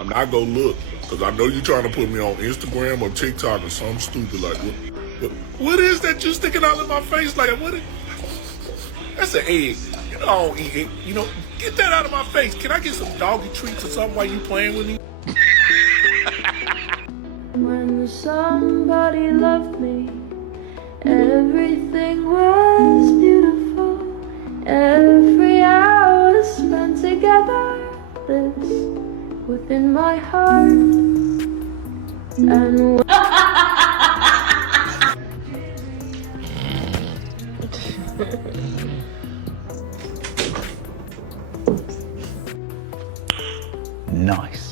I'm not gonna look, because I know you're trying to put me on Instagram or TikTok or something stupid like, what is that you sticking out in my face like that? That's an egg. You know, I don't eat it. You know, get that out of my face. Can I get some doggy treats or something while you playing with me? When somebody loved me, everything was beautiful. Every hour spent together lives within my heart. And Nice.